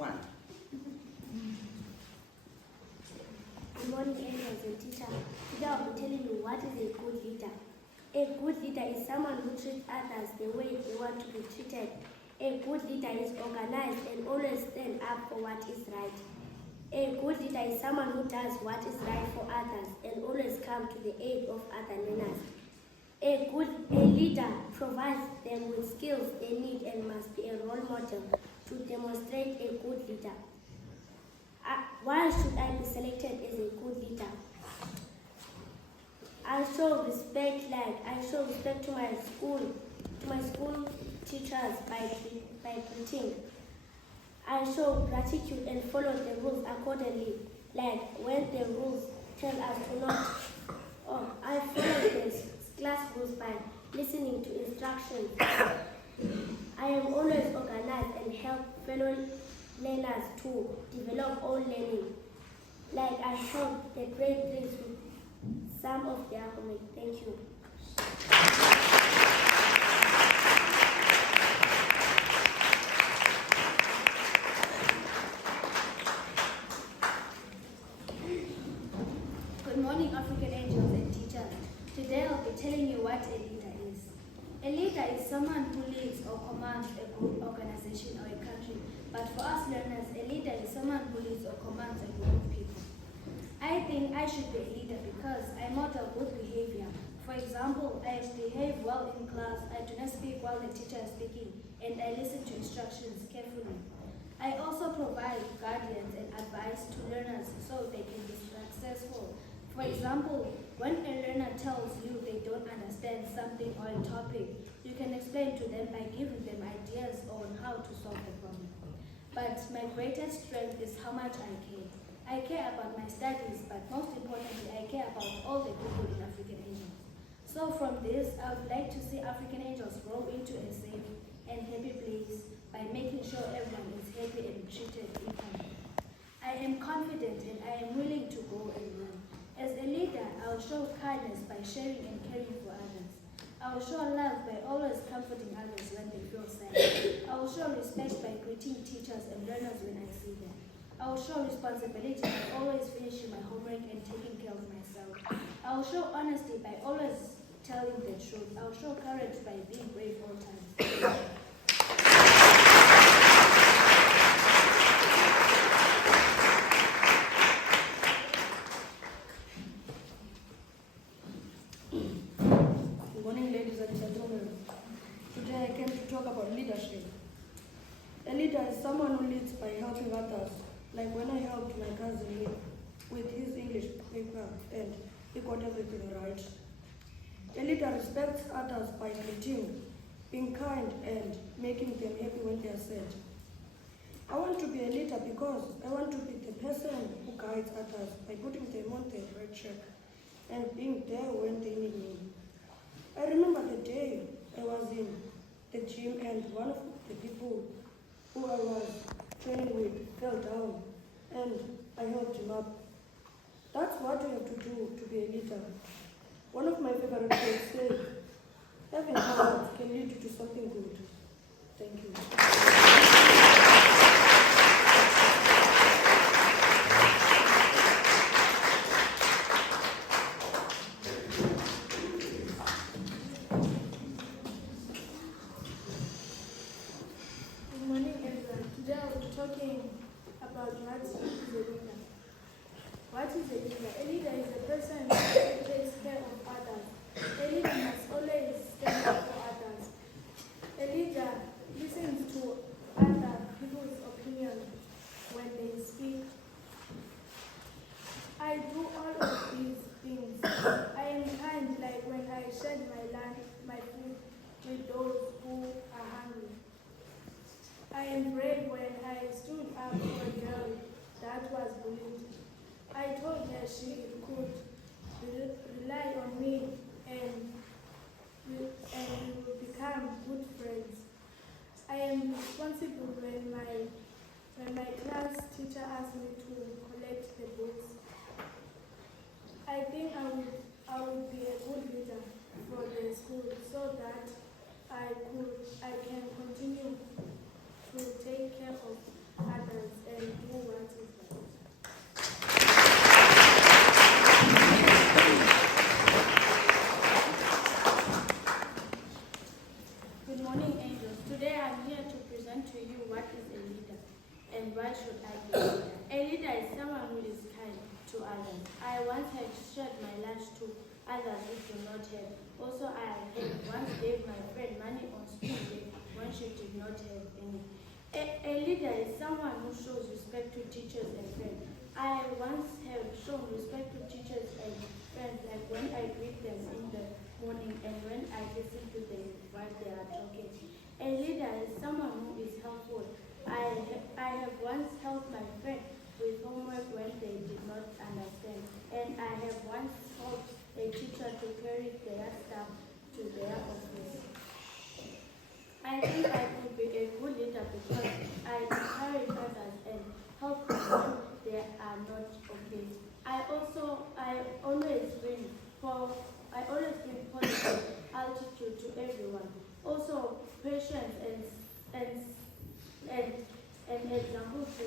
one. Good morning, angels and teacher. Today I'll be telling you what is a good leader. A good leader is someone who treats others the way they want to be treated. A good leader is organized and always stand up for what is right. A good leader is someone who does what is right for others and always comes to the aid of other learners. A leader provides them with skills they need and must be a role model to demonstrate a good leader. Why should I be selected as a good leader? I show respect to my school teachers by greeting. I show gratitude and follow the rules accordingly, like when the rules tell us to not. I follow the class rules by listening to instructions. I am always organized and help fellow learners to develop own learning. Like I help the grade 3s with some of their homework. Thank you. Good morning, African angels and teachers. Today I'll be telling you what a leader is. A leader is someone who leads or commands a group, organization, or a country. But for us learners, a leader is someone who leads or commands a group of people. I think I should be a leader because I model good behavior. For example, I behave well in class, I do not speak while the teacher is speaking, and I listen to instructions carefully. I also provide guidance and advice to learners so they can be successful. For example, when a learner tells you they don't understand something or a topic, you can explain to them by giving them ideas on how to solve the problem. But my greatest strength is how much I care. I care about my studies, but most importantly, I care about all the people in African Angels. So from this, I would like to see African Angels grow into a safe and happy place by making sure everyone is happy and treated equally. I am confident and I am willing to go and learn. As a leader, I will show kindness by sharing and caring for others. I will show love by always comforting others when they feel sad. I will show respect by greeting teachers and learners when I see them. I will show responsibility by always finishing my homework and taking care of myself. I will show honesty by always telling the truth. I will show courage by being brave all times. Good morning, ladies and gentlemen. Today I came to talk about leadership. A leader is someone who leads by helping others, like when I helped my cousin with his English paper and he got everything right. A leader respects others by greeting, being kind and making them happy when they are sad. I want to be a leader because I want to be the person who guides others by putting them on the right track and being there when they need me. I remember the day I was in the gym and one of the people who I was training with fell down and I helped him up. That's what you have to do to be a leader. One of my favorite quotes say, having heart can lead you to something good. Thank you. Good morning, everyone. Today I will be talking about what is a leader. What is a leader? A leader is a person who takes care of others. A leader must always stand up for others. A leader listens to other people's opinions when they speak. I do all of these things. I am kind, like when I shared my food with those who are hungry. I am brave when I stood up for a girl that was bullied. I told her she could rely on me and we will become good friends. I am responsible when my class teacher asked me to collect the books. I think I would be a good leader for the school so that I can continue to take care of others. to others. I once had shared my lunch to others who do not have. Also, I had once gave my friend money on school day when she did not have any. A leader is someone who shows respect to teachers and friends. I once have shown respect to teachers and friends, like when I greet them in the morning and when I listen to them while they are talking. A leader is someone who is helpful. I have once helped my friend with homework when they did not understand, and I have once helped a teacher to carry their staff to their office. I think I could be a good leader because I encourage others and help them when they are not okay. I always bring positive attitude to everyone. Also, patience and an example to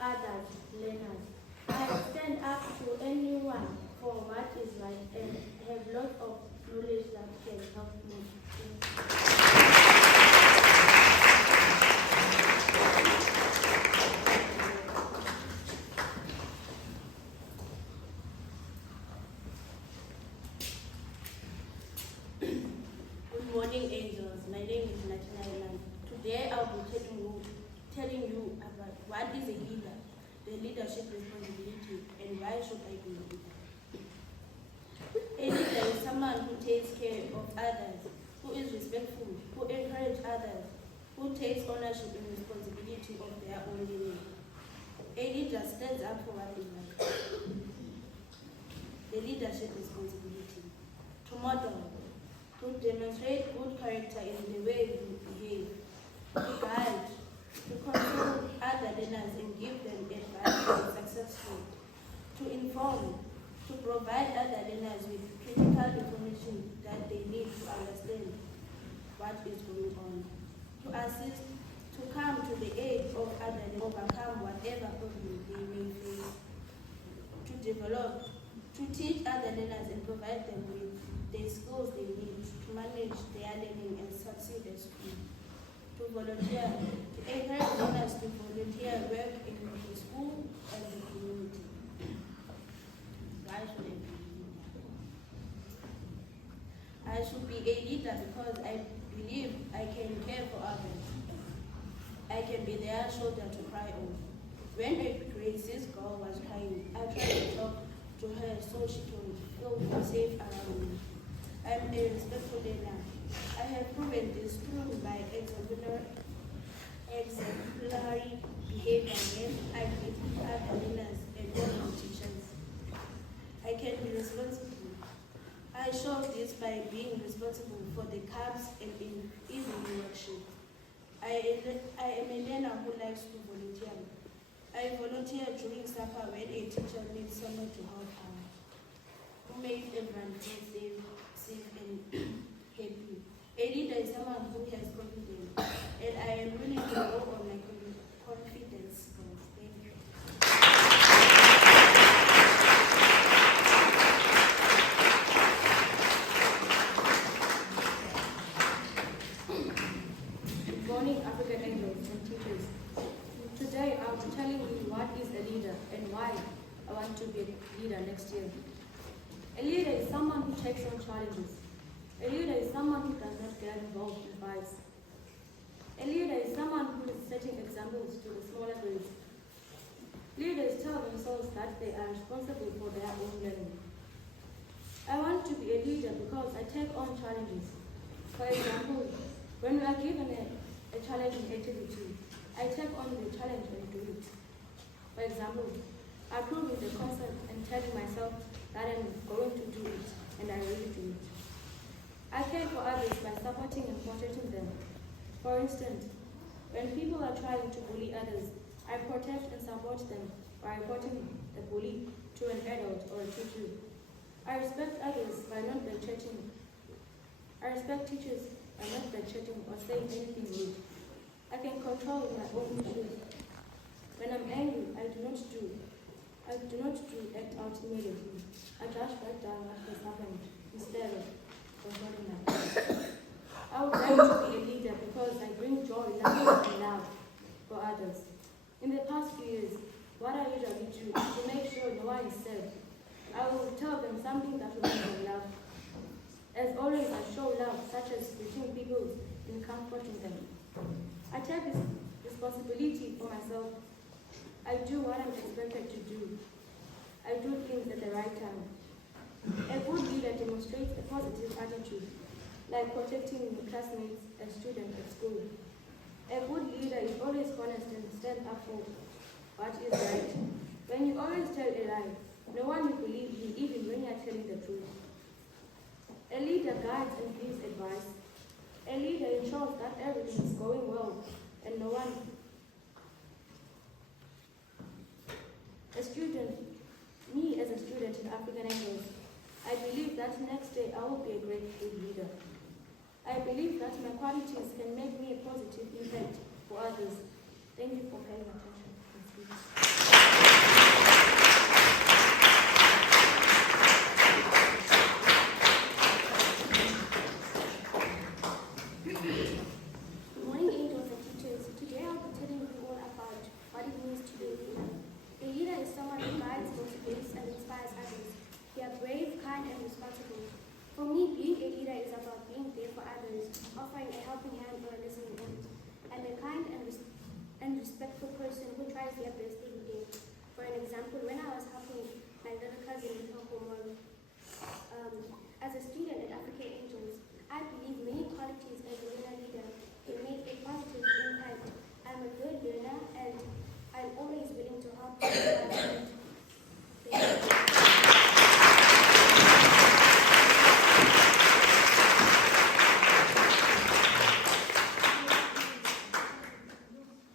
others learners. I stand up to anyone for what is right and have lots of knowledge that can help me. Good morning, angels. My name is Natina Elan. Today I'll be telling you about what is a leader, the leadership responsibility, and why should I be a leader. A leader is someone who takes care of others, who is respectful, who encourages others, who takes ownership and responsibility of their own living. A leader stands up for what is right. The leadership responsibility. To model, to demonstrate good character in the way you behave, to guide, to control other learners and give them advice to be successful, to inform, to provide other learners with critical information that they need to understand what is going on, to assist, to come to the aid of others and overcome whatever problem they may face, to develop, to teach other learners and provide them with the skills they need to manage their learning and succeed at school, to volunteer, to encourage learners to volunteer work in the school and the community. Why should I be a leader? I should be a leader because I believe I can care for others. I can be their shoulder to cry on. When a racist girl was crying, I tried to talk to her so she can feel safe around me. I'm a respectful learner. I have proven this through my exemplary behavior when I meet other learners and fellow teachers. I can be responsible. I show this by being responsible for the camps and in evening workshop. I am a learner who likes to volunteer. I volunteer during supper when a teacher needs someone to help out, who makes everyone feel safe and happy. A leader is someone who has confidence, and I am willing to go on my confidence goals. Thank you. Good morning, African angels and teachers. Today I'll be telling you what is a leader and why I want to be a leader next year. A leader is someone who takes on challenges. A leader is someone who does not get involved in fights. A leader is someone who is setting examples to the smaller grades. Leaders tell themselves that they are responsible for their own learning. I want to be a leader because I take on challenges. For example, when we are given a challenging activity, I take on the challenge and do it. For example, I prove with the concept and tell myself that I'm going to do it, and I really do it. I care for others by supporting and protecting them. For instance, when people are trying to bully others, I protect and support them by reporting the bully to an adult or a teacher. I respect others by not threatening. I respect teachers by not threatening or saying anything rude. I can control my own issues. When I'm angry, I do not act out immediately. I just write down what has happened instead of controlling my thoughts. I would like to be a leader because I bring joy, laughter, and love for others. In the past few years, what I usually do to make sure no one is sad. I will tell them something that will make them laugh. As always, I show love, such as greeting people and comforting them. I take this responsibility for myself. I do what I'm expected to do. I do things at the right time. A good leader demonstrates a positive attitude, like protecting the classmates and students at school. A good leader is always honest and stands up for what is right. When you always tell a lie, no one will believe you even when you are telling the truth. A leader guides and gives advice. A leader ensures that everything is going well and no one. Me as a student in African Angels, I believe that next day I will be a great good leader. I believe that my qualities can make me a positive impact for others. Thank you for paying attention to my speech. Good morning, angels and teachers. Today I'll be telling you all about what it means to be a leader. A leader is someone who guides, motivates, and inspires others. They are brave, kind, and responsible. For me, being a leader is about being there for others, offering a helping hand or a listening ear. I'm a kind and respectful person who tries their best every day. For an example, when I was helping my little cousin with her homework, as a student at African Angels, I believe many qualities as a leader can make a positive impact. I'm a good learner and I'm always willing to help others.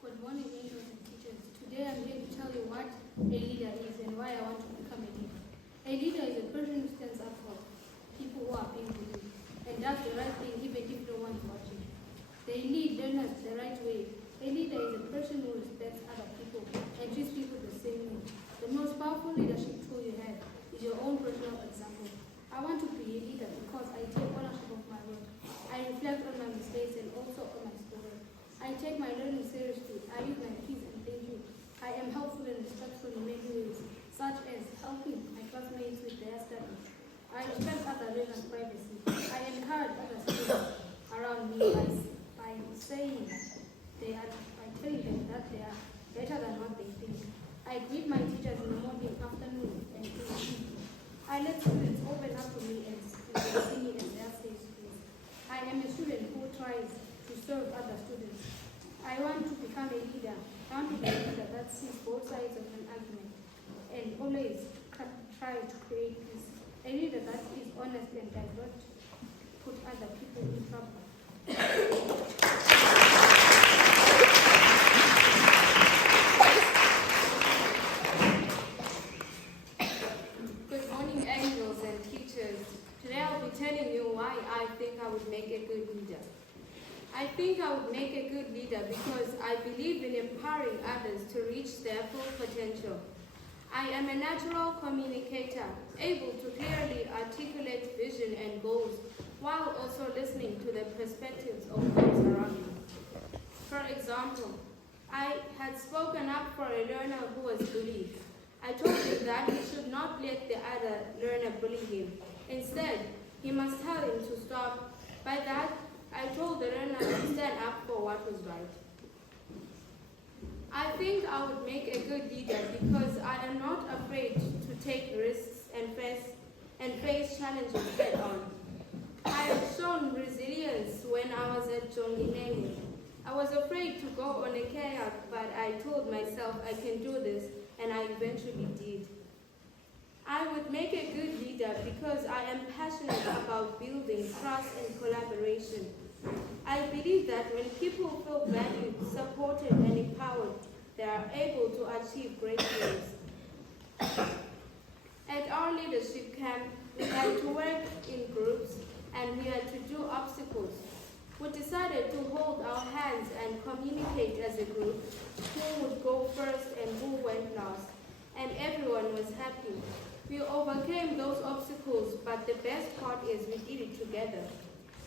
Good morning, angels and teachers. Today I'm here to tell you what a leader is and why I want to become a leader. A leader is a person who stands up for people who are being bullied and does the right thing even if no one is watching. They lead learners the right way. A leader is a person who respects other people and treats people the same way. The most powerful leadership tool you have is your own personal example. I want to be a leader because I take ownership of my work. I reflect on my mistakes and also on my story. I take my learning seriously. I use my please and thank you. I am helpful and respectful in many ways, such as helping my classmates with their studies. I respect other learners' privacy. I encourage other students around me by telling them that they are better than what they think. I greet my teachers in the morning, afternoon, and evening. I let students open up to me and they see me as their safe space. I am a student who tries to serve other students. I want to become a leader. I want to be a leader that sees both sides of an argument and always try to create peace. A leader that is honest and does not put other people in trouble. Good morning, angels and teachers. Today I'll be telling you why I think I would make a good leader. I think I would make a good leader because I believe in empowering others to reach their full potential. I am a natural communicator, able to clearly articulate vision and goals, while also listening to the perspectives of those around me. For example, I had spoken up for a learner who was bullied. I told him that he should not let the other learner bully him. Instead, he must tell him to stop. By that, I told the learner to stand up for what was right. I think I would make a good leader because I am not afraid to take risks and face challenges head on. I have shown resilience when I was at Jonginenge. I was afraid to go on a kayak, but I told myself I can do this, and I eventually did. I would make a good leader because I am passionate about building trust and collaboration. I believe that when people feel valued, supported, and empowered, they are able to achieve great things. At our leadership camp, we had to work in groups and we had to do obstacles. We decided to hold our hands and communicate as a group who would go first and who went last. And everyone was happy. We overcame those obstacles, but the best part is we did it together.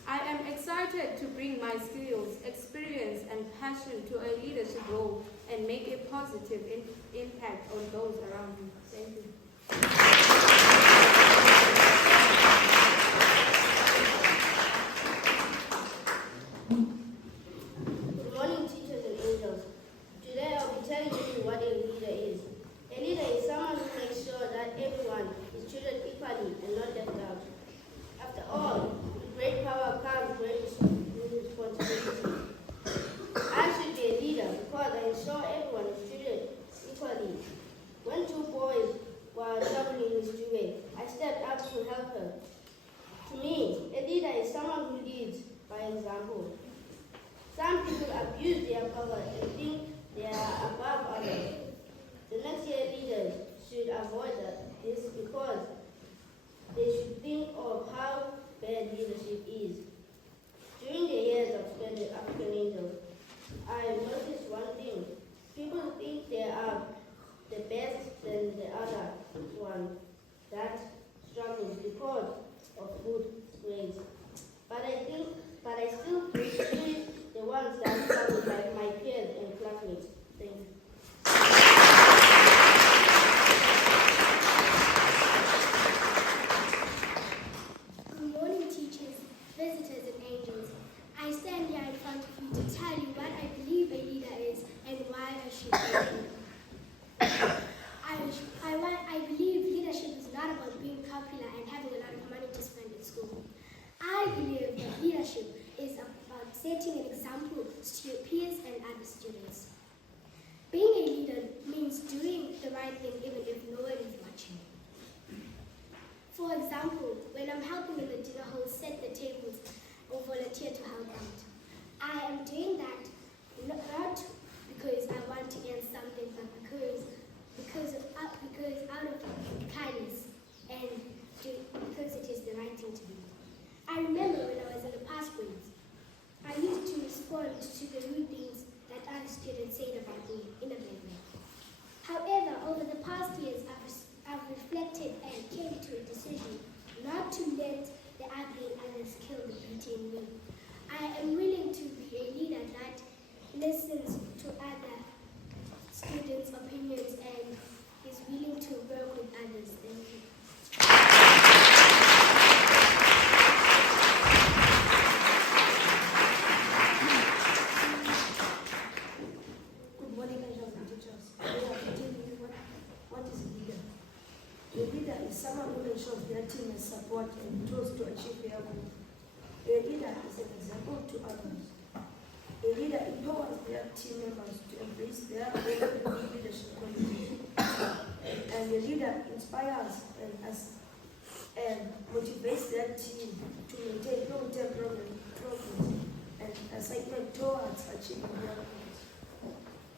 I am excited to bring my skills, experience, and passion to a leadership role and make a positive positive impact on those around you. Thank you. Good morning, teachers and angels. Today I'll be telling you what a leader is. A leader is someone who makes sure that everyone is treated equally and not left out. After all, with great power comes great responsibility. I should be a leader because I ensure everyone is treated equally. When two boys were traveling in Stuart, I stepped up to help her. To me, a leader is someone who leads by example. Some people abuse their power and think they are above others. The next year leaders should avoid this because they should think of how bad leadership is. During the years of studying African Angels, I noticed one thing. People think they are the best than the other one that struggles because of good grades. But I still choose the ones that struggle like my peers and classmates. Thank you. Good morning, teachers, visitors, and angels. I stand here in front of you to tell you what I believe a leader is and why I should be a leader. I believe leadership is not about being popular and having a lot of money to spend at school. I believe that leadership is about setting an example to your peers and other students. Being a leader means doing the right thing even if no one is watching. For example, when I'm helping in the dinner hall set the tables or volunteer to help out, I am doing that not because I want to earn something, but because out of kindness and because it is the right thing to do. I remember when I was in the past grades, I used to respond to the rude things that other students said about me in a bad way. However, over the past years, I've reflected and came to a decision not to let the ugly and others kill the beauty in me. I am willing to be a leader that listens to other students' opinions and is willing to work with others. Thank you. Good morning, angels and teachers. Today I'll be telling you what is a leader. A leader is someone who ensures their team has support and tools to achieve their goals. A leader is an example to others. A leader empowers their team members to embrace their own leadership qualities. And a leader inspires and motivates their team to maintain long-term progress and excitement towards achieving their goals.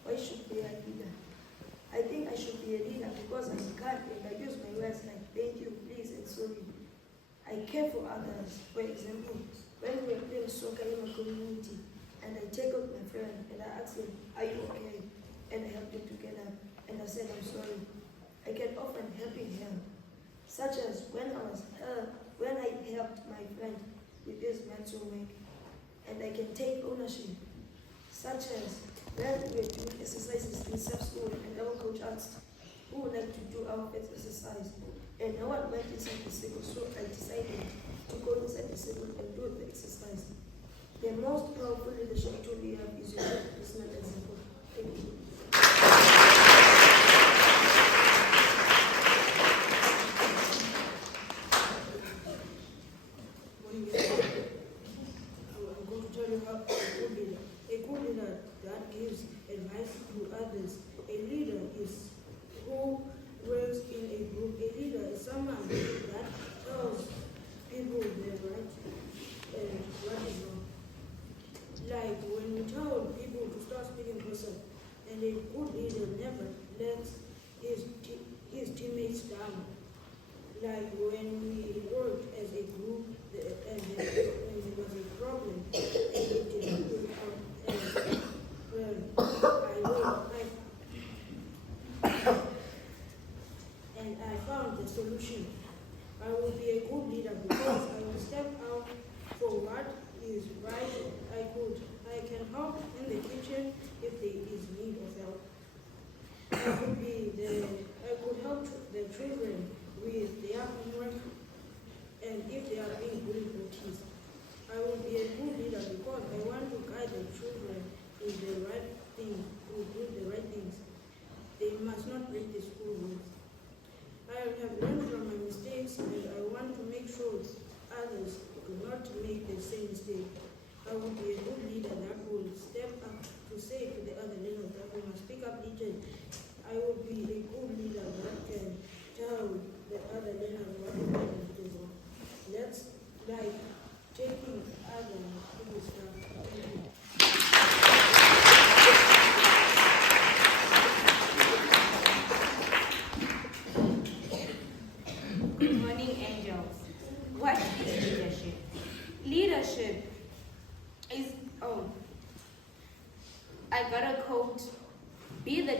Why should be a leader? I think I should be a leader because I'm kind and I use my words like thank you, please, and sorry. I care for others. For example, when we were playing soccer in my community, and I take out my friend and I ask him, are you okay? And I helped him to get up. And I said, I'm sorry. I can often helping him, such as when I helped my friend with his maths homework, and I can take ownership, such as when we were doing exercises in self-school and our coach asked who would like to do our first exercise, and no one went inside the circle, so I decided to go inside the circle and do the exercise. The most powerful leadership tool we have is your personal example. Thank you. I'm going to tell you how a good leader. A good leader that gives advice to others. A leader is who works in a group. A leader is someone that tells people their right and what is wrong. Like when we tell people to start speaking person, and a good leader never lets his teammates down. Like when we worked as a group, and when there was a problem, and we didn't work out as well, and I found the solution. I will be a good leader because I will step out for what is right. I can help in the kitchen if there is need of help.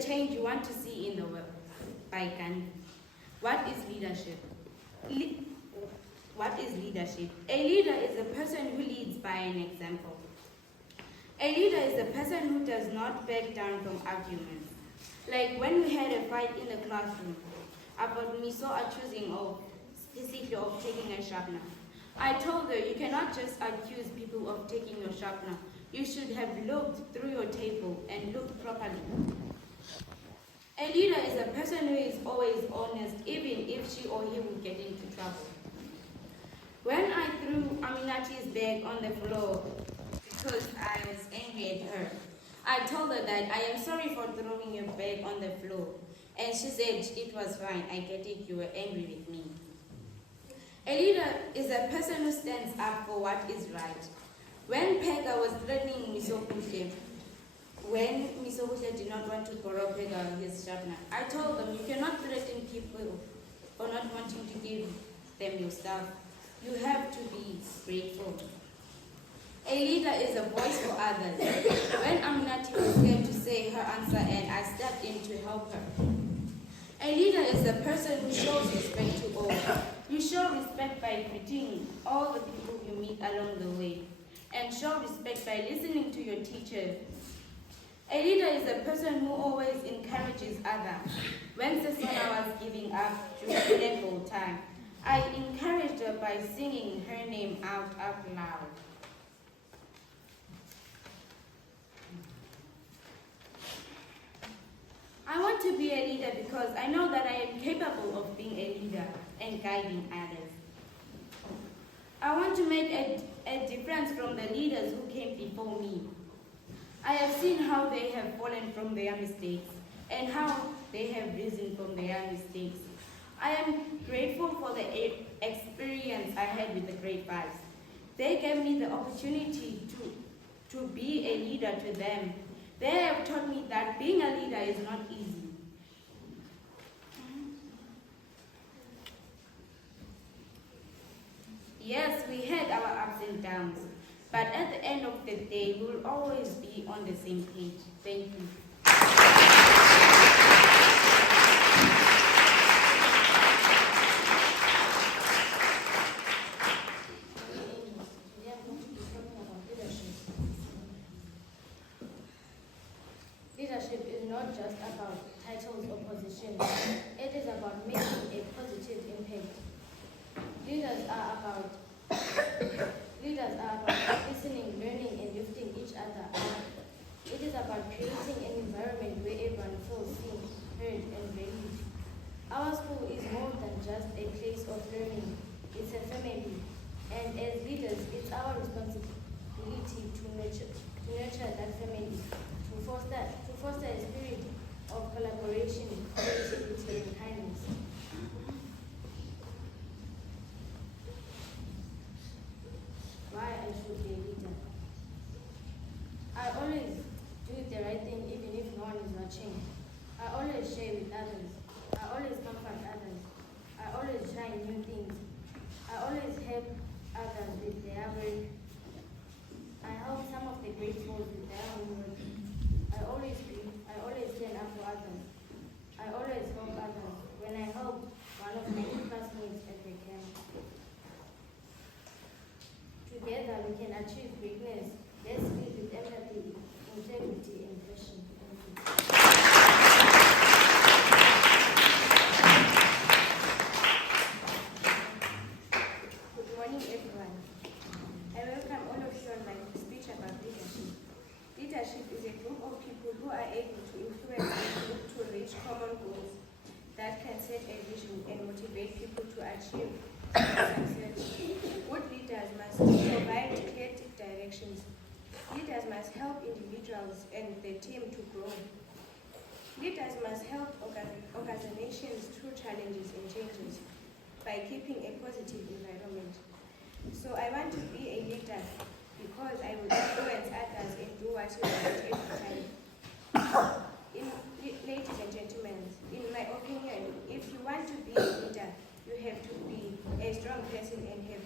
change you want to see in the world by Gandhi. What is leadership? What is leadership? A leader is a person who leads by an example. A leader is a person who does not back down from arguments. Like when we had a fight in the classroom about Miso accusing of specifically of taking a sharpener. I told her you cannot just accuse people of taking your sharpener. You should have looked through your table and looked properly. A leader is a person who is always honest, even if she or he will get into trouble. When I threw Aminati's bag on the floor because I was angry at her, I told her that I am sorry for throwing your bag on the floor. And she said it was fine, I get it, you were angry with me. A leader is a person who stands up for what is right. When Pega was threatening Misokuhle, when Misokuhle did not want to borrow Pega his sharpener, I told them you cannot threaten people for not wanting to give them your stuff. You have to be grateful. A leader is a voice for others. When Aminati was scared to say her answer and I stepped in to help her. A leader is a person who shows respect to all. You show respect by greeting all the people you meet along the way, and show respect by listening to your teacher. A leader is a person who always encourages others. When Sesona was giving up during level time, I encouraged her by singing her name out loud. I want to be a leader because I know that I am capable of being a leader and guiding others. I want to make a difference from the leaders who came before me. I have seen how they have fallen from their mistakes and how they have risen from their mistakes. I am grateful for the experience I had with the Great Fives. They gave me the opportunity to be a leader to them. They have taught me that being a leader is not easy. Yes, we had our ups and downs, but at the end of the day, we will always be on the same page. Thank you. Leadership is not just about titles or positions. It is about making a positive impact. Leaders are about listening, learning, and lifting each other up. It is about creating an environment where everyone feels seen, heard, and valued. Our school is more than just a place of learning. It's a family. And as leaders, it's our responsibility to nurture that family, to foster a spirit of collaboration, creativity, and kindness. Why I should be a leader? I always do the right thing even if no one is watching. I always share with others. I always comfort others. I always try new things. I always help others with their work. I help some of the great souls with their homework. I always stand up for others. I always help others. When I help one of my classmates at the camp. Together we can achieve greatness. Let's live with empathy, integrity, and passion. Thank you. Good morning, everyone. I welcome all of you on my speech about leadership. Leadership is a group of people who are able to influence a group to reach common goals that can set a vision and motivate people to achieve success. Good leaders must provide clear directions. Leaders must help individuals and the team to grow. Leaders must help organizations through challenges and changes by keeping a positive environment. So I want to be a leader because I will influence others and do what you want every time. Ladies and gentlemen, in my opinion, if you want to be a leader, you have to be a strong person and have